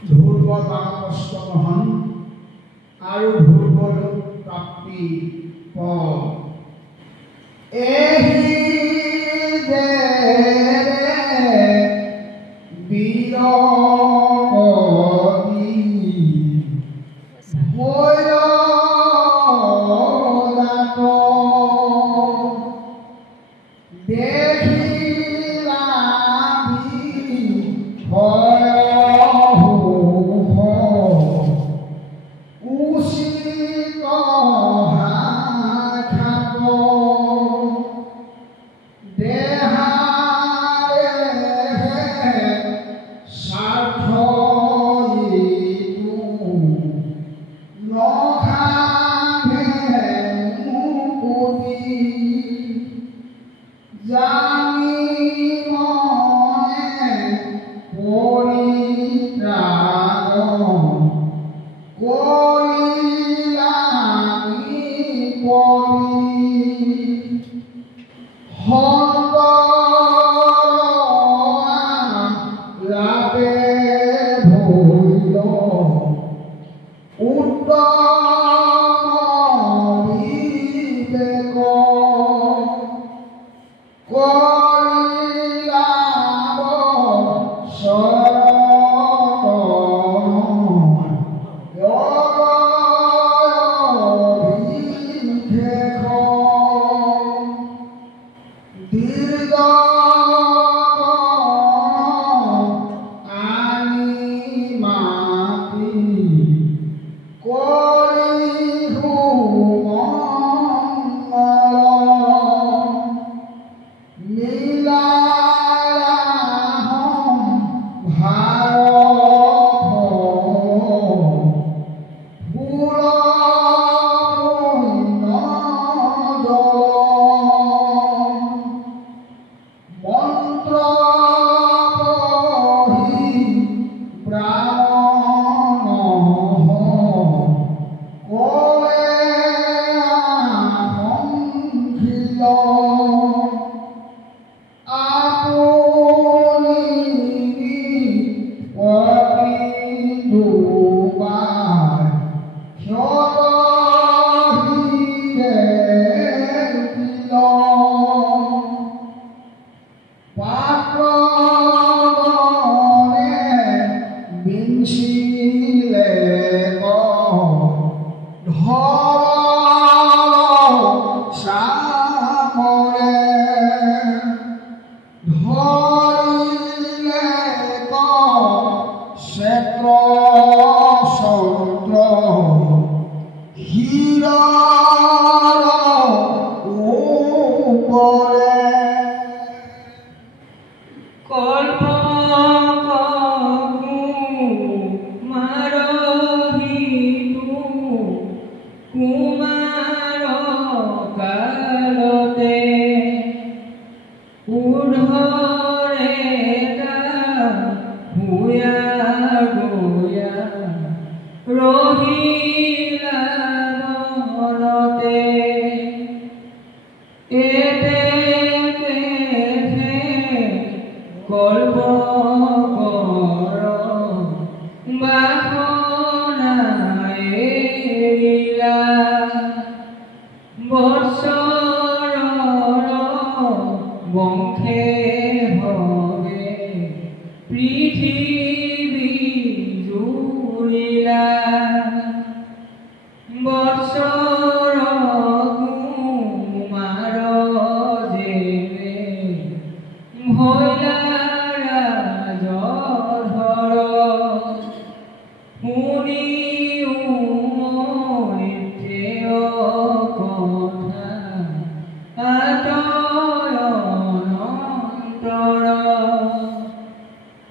ধ্ৰুৱ বাকষ্ট মহন আৰু ধ্ৰুৱ লোক প্ৰাপ্তি পদ এহি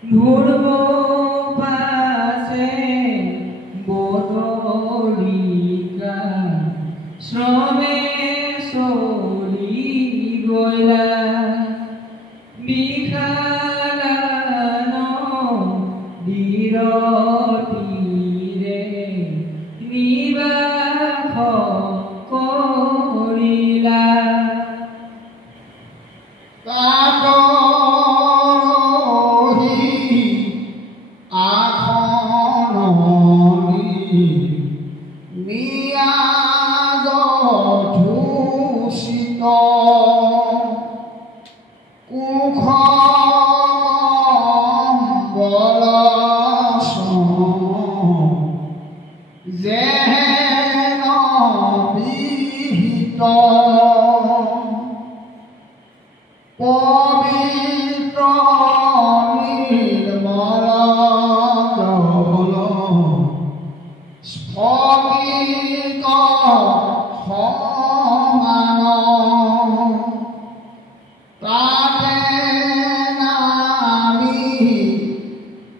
Guru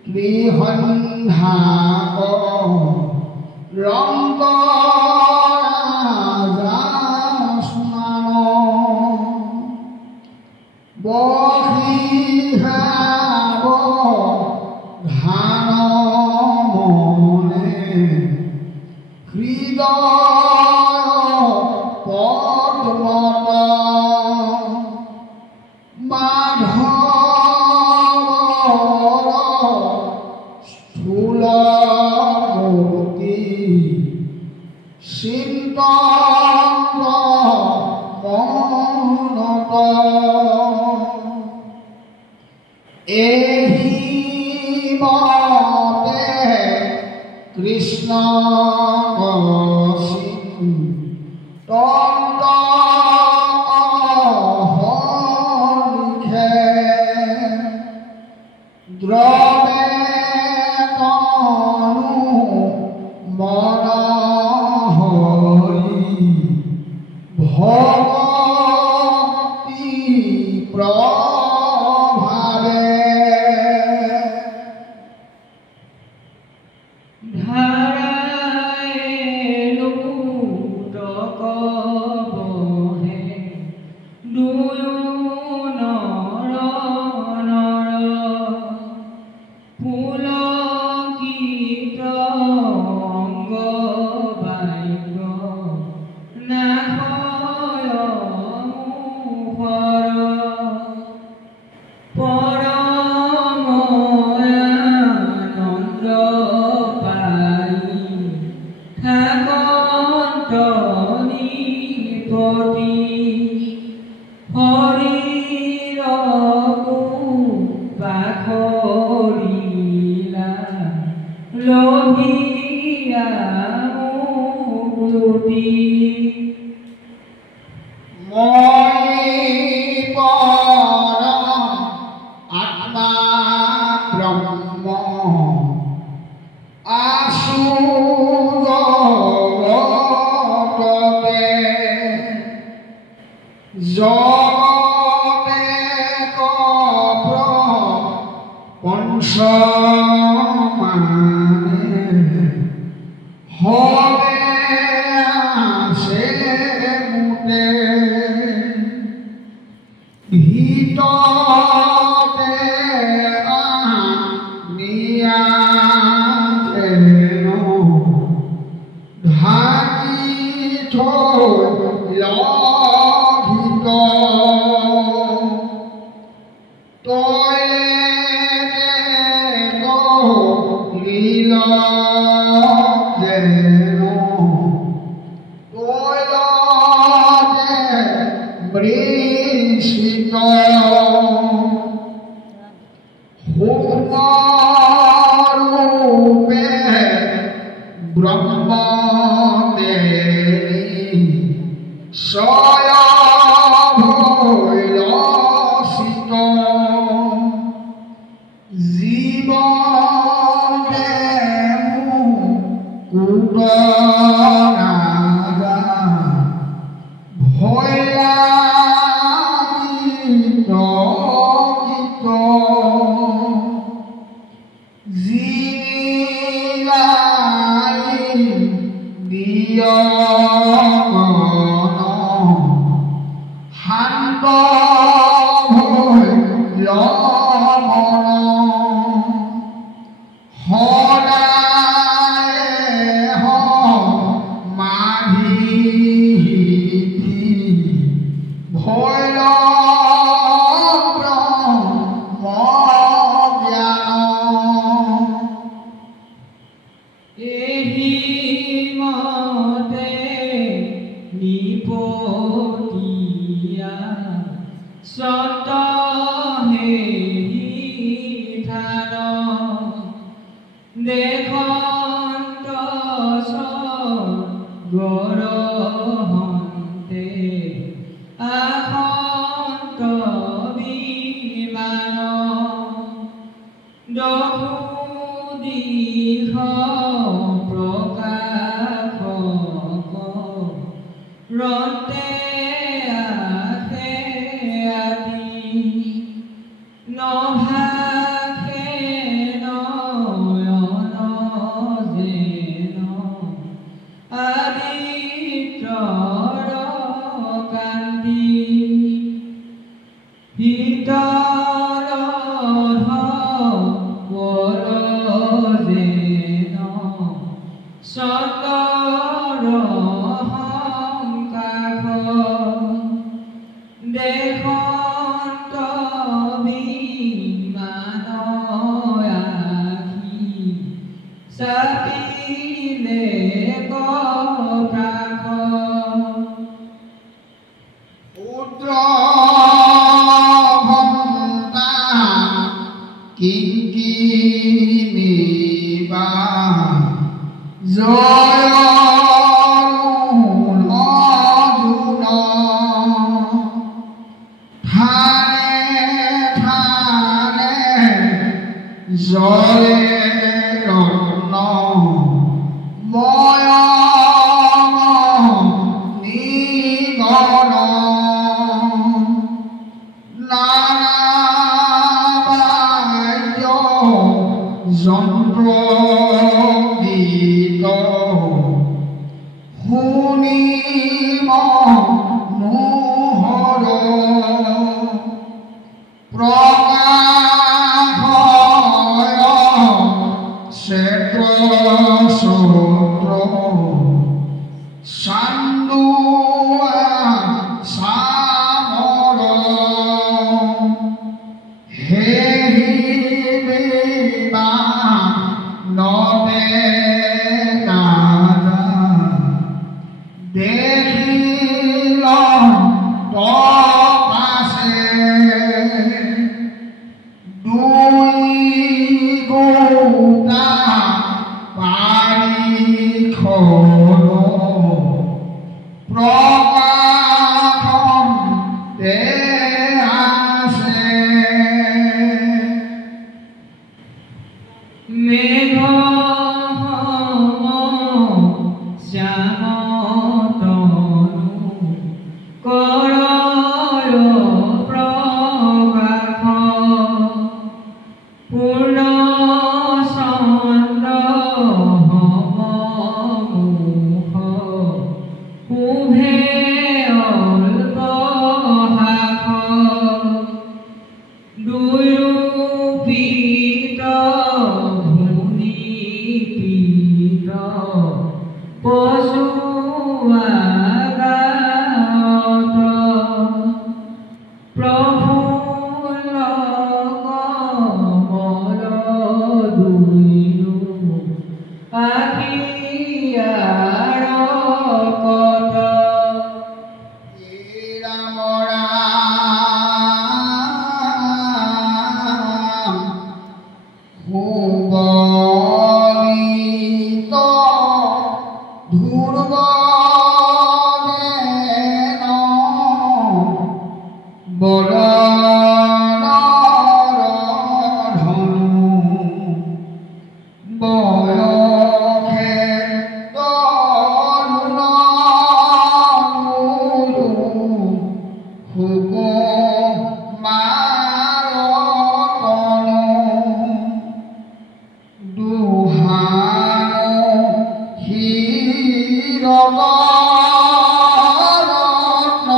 ত্ৰিসন্ধ্যাক ৰংগ ৰাজা স্নান বহিহাব ধান মনে হৃদয় পদ্মত মাধৱৰ স্থূল মূৰ্তি চিন্তন মনত এহি মতে কৃষ্ণ তন্ত অহলিখে দ্ৰৱে তনু মন হৰি ভক্তি প্ৰভাৱে no সতৰ সংকাশ দেশন্ত বিমান আখি চাপিলে কটাশ পুত্ৰ ভন্তা কিংকিণীবা জয় জুন থানে থানে জলে ৰত্ন ময় নিগণ নানা বাদ্য যন্ত্ৰ গীত শুনিম মোহৰ প্ৰকাশ ক্ষেত্ৰ সূত্ৰ চান্দোৱা চামৰ হেহিবা নবে নাজা দেখিল তপাছে দুই গোটা পাৰিখন প্ৰকাশন তে আছে মেঘ শ্যামতনু কৰয় প্ৰকাশ পূৰ্ণ চন্দ্ৰ সমমুখ শুভে অল্প হাস দুৰূপিত ভূনিপীত পশু আগাত প্ৰফুল্ল কমল দুইৰো আখিয়াৰ কত ৰাম ৰাম সুবলিত ধ্ৰুৱ বলৰ ধনু বয়সে তৰুণ সুকুমাৰ তনু দুহানো হিৰৰত্ন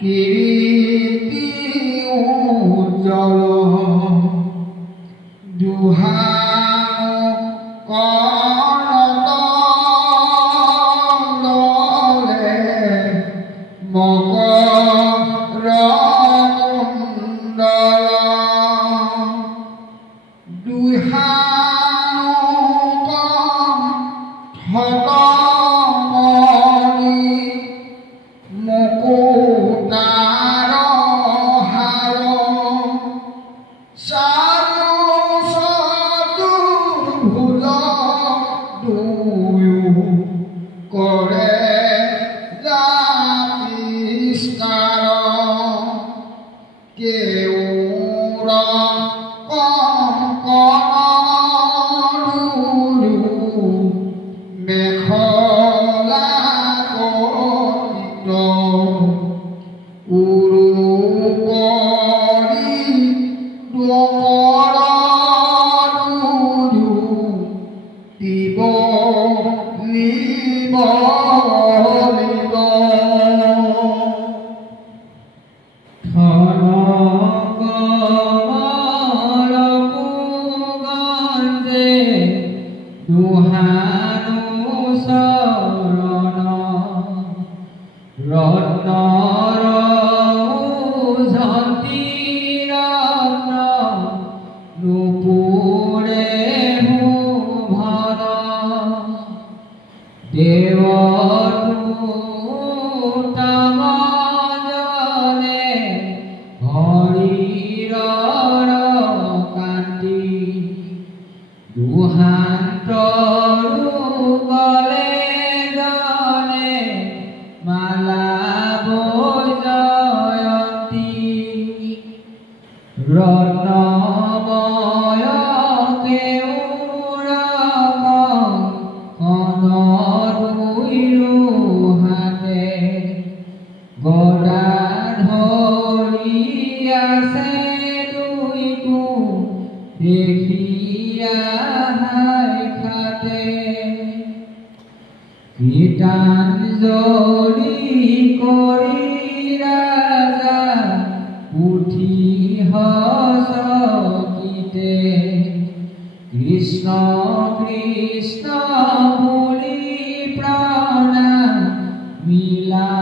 কীৰ্তি উজ্জ্বল দুহানো কৰ্ণতলে মকৰ কুণ্ডল দুহানো কণ্ঠমণি মুকুতাৰ হাৰ চাৰু চতুৰ্ভুজ দুয়ো কৰে জাতিষ্কাৰ কেউৰ কংকণৰু মেখলা কলিত উৰুপৰি ডোমৰ দুয়ো দিব নিবলিত ধন কমল কুগঞ্জে দুহানুচৰণ ৰত্নৰ উজন্তি ৰত্ন নুপুৰে ভুৱন দেৱদূতম জনে হৰিৰ কান্তি দুহান্তৰো গলে জনে মালা বৈজয়ন্তী ৰত্নময় কেওৰাম দুইৰো হাতে গদা ধৰি আছে দুইকো দেখিয়া খাতে গীতাঞ্জলি কৰি ৰাজা উঠি হসকিতে কৃষ্ণ কৃষ্ণ বুলি প্ৰণাম মিলা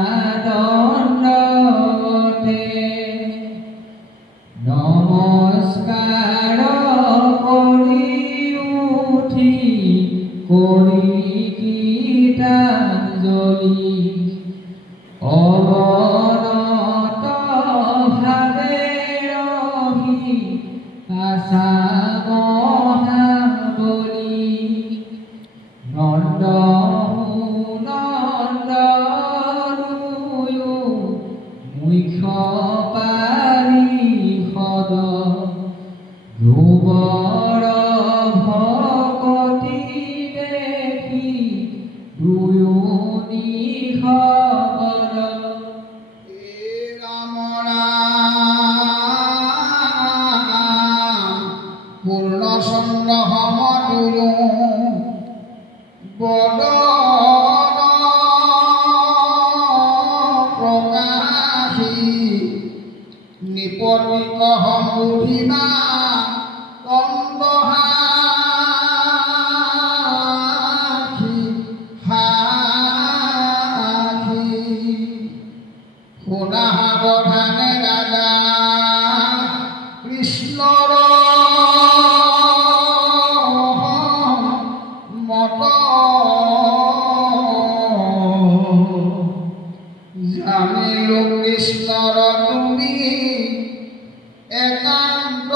দণ্ডতে নমস্কাৰ কৰি উঠি কৰি গীতাঞ্জলি অৱনত ভাৱে ৰহি আশা মহাবলী নন্দ নন্দনুয়ো মুখ্য পাৰিষদ ধ্ৰুৱৰ ভকতি দেখি দুয়ো নিশবদ ৰাম পূৰ্ণচন্দ্ৰ সমতুলো বদন প্ৰকাশী নিপতিত সমুধিমা কন্দহাখি হাখি শুনা সাৱধানে ৰাজা কৃষ্ণৰ মত জানিলো কৃষ্ণৰ তুমি একান্ত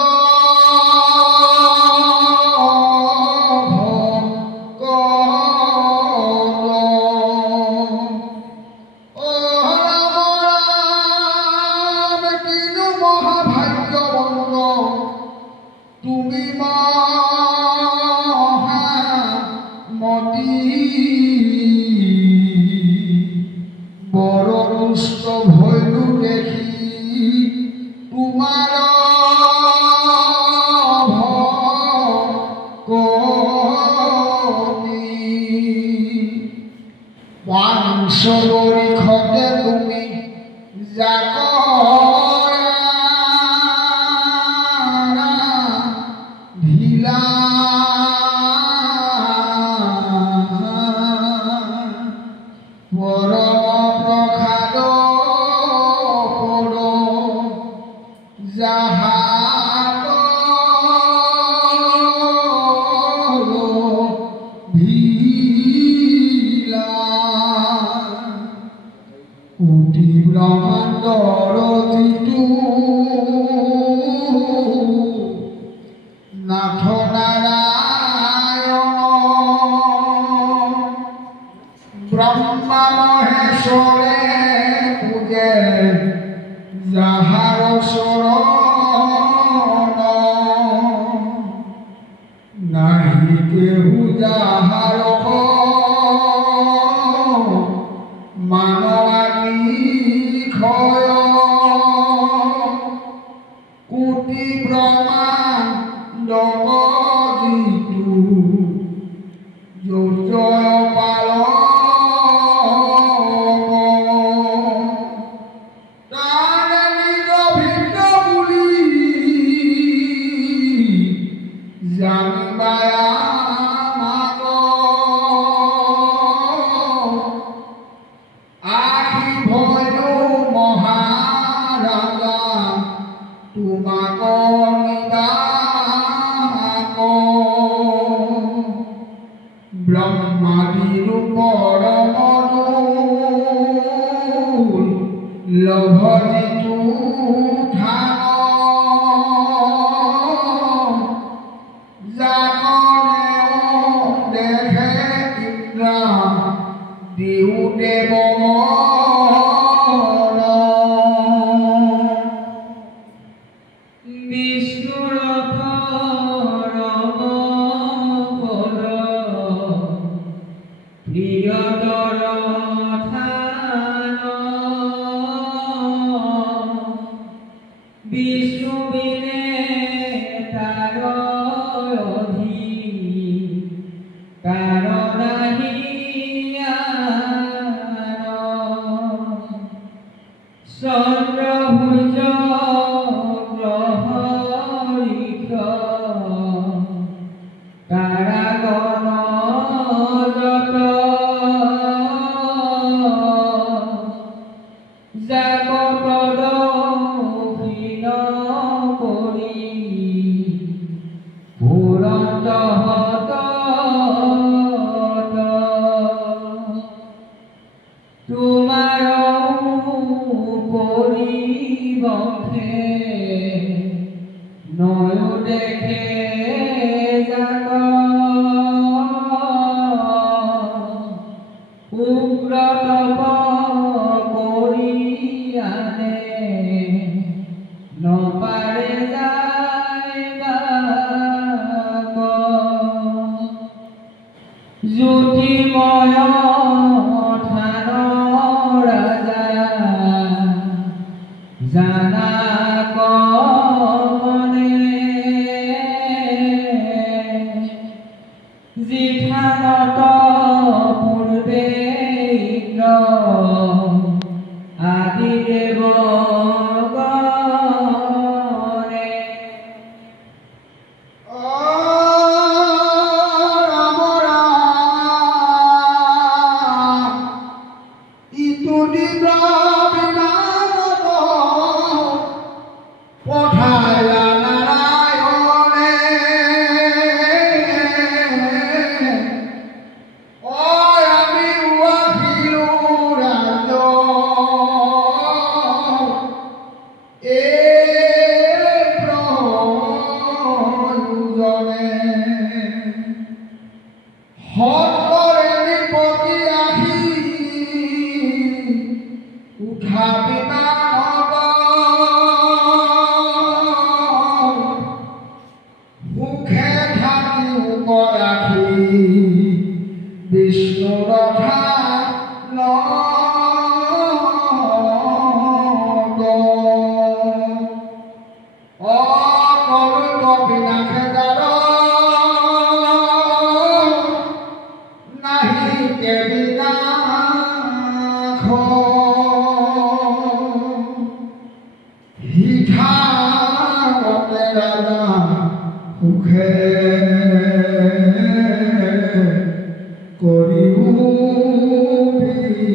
তুমি মহামতি বড় দুষ্ট ভৈলু দেখি তোমাৰ ভকতি পাঞ্চবৰী খতে তুমি যাক ঢিলা পৰম প্ৰসাদ পদ যাহাত ভিলা কোটি ব্ৰহ্মাণ্ডৰ যিটো নাথ নাৰায়ণ ব্ৰহ্মা মহেশ্বৰে পূজে যাহাৰ চৰণ নাহি কেহু যাহাৰ মানৱানী ক্ষয় কোটি ব্ৰহ্মাণ্ড যিটো জয় পালক তাৰে নিজ ভিন্ন বুলি জানিবায়া মাগ পদ প্ৰিয়তৰ থান বিষ্ণু বিনে তাৰ অধীন তাৰ নাহি আন। চন্দ্ৰ সূৰ্য গ্ৰহ ঋষ তাৰাগণ যত যাক প্ৰদক্ষিণ কৰি পুৰন্তঃ তোমাৰ পৰিবন্ধে নয়ো দেখে যাক উগ্ৰ তপ কৰি আনে নপাৰে যায় বাক। জ্যোতিৰ্ময় থান ৰাজা জানাক মনে যিথানত পূৰ্বে ইন্দ্ৰ আদি দেৱগণে। ৰাম ৰাম ইটো দিব্ৰ বিমানত পঠাইলা নাৰায়ণে। আমি উৱাহিলো ৰাজ প্ৰয়োজনে। সত্তৰে বিপত্তি আহি উঠা বিমানত সুখে থাকি উপৰাখি বিষ্ণু ৰথা বিনাশে দাৰ নাহি বিনাশ হিঠাগতে ৰাজা সুখে কৰিও বিনাশ।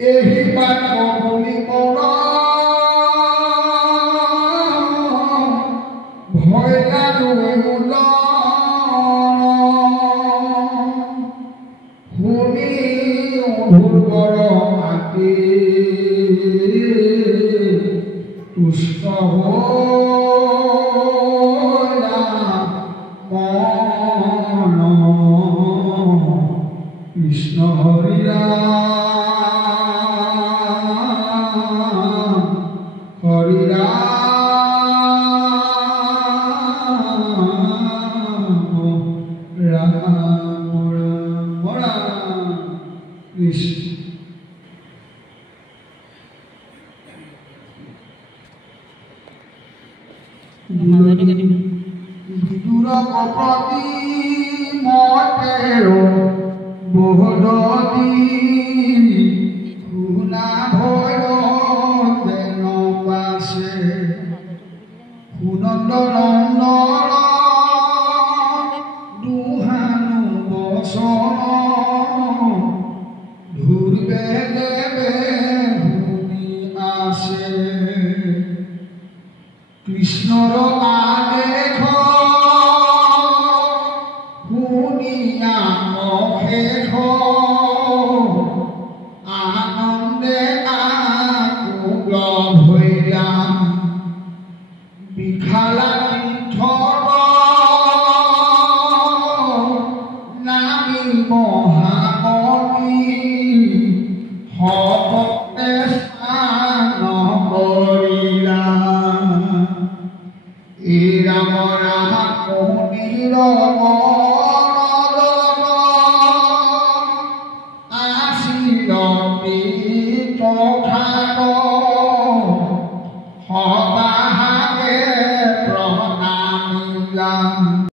এহি বাক্য বুলি কৰ ভয় লাগুৱে শুনি উৰ্বৰ মাটি তুষ্ট হৈলা মন। কৃষ্ণ হৰি ৰাম হৰি ৰাম ৰাম ৰাম কৃষ্ণ। বিদুৰ কপতি মতেৰ বহুদী শুনা ভয় যেন পাছে সুনন্দ নন্দন দুহানু বচন ধূৰ্বে দেৱে শুনি আছে। কৃষ্ণৰ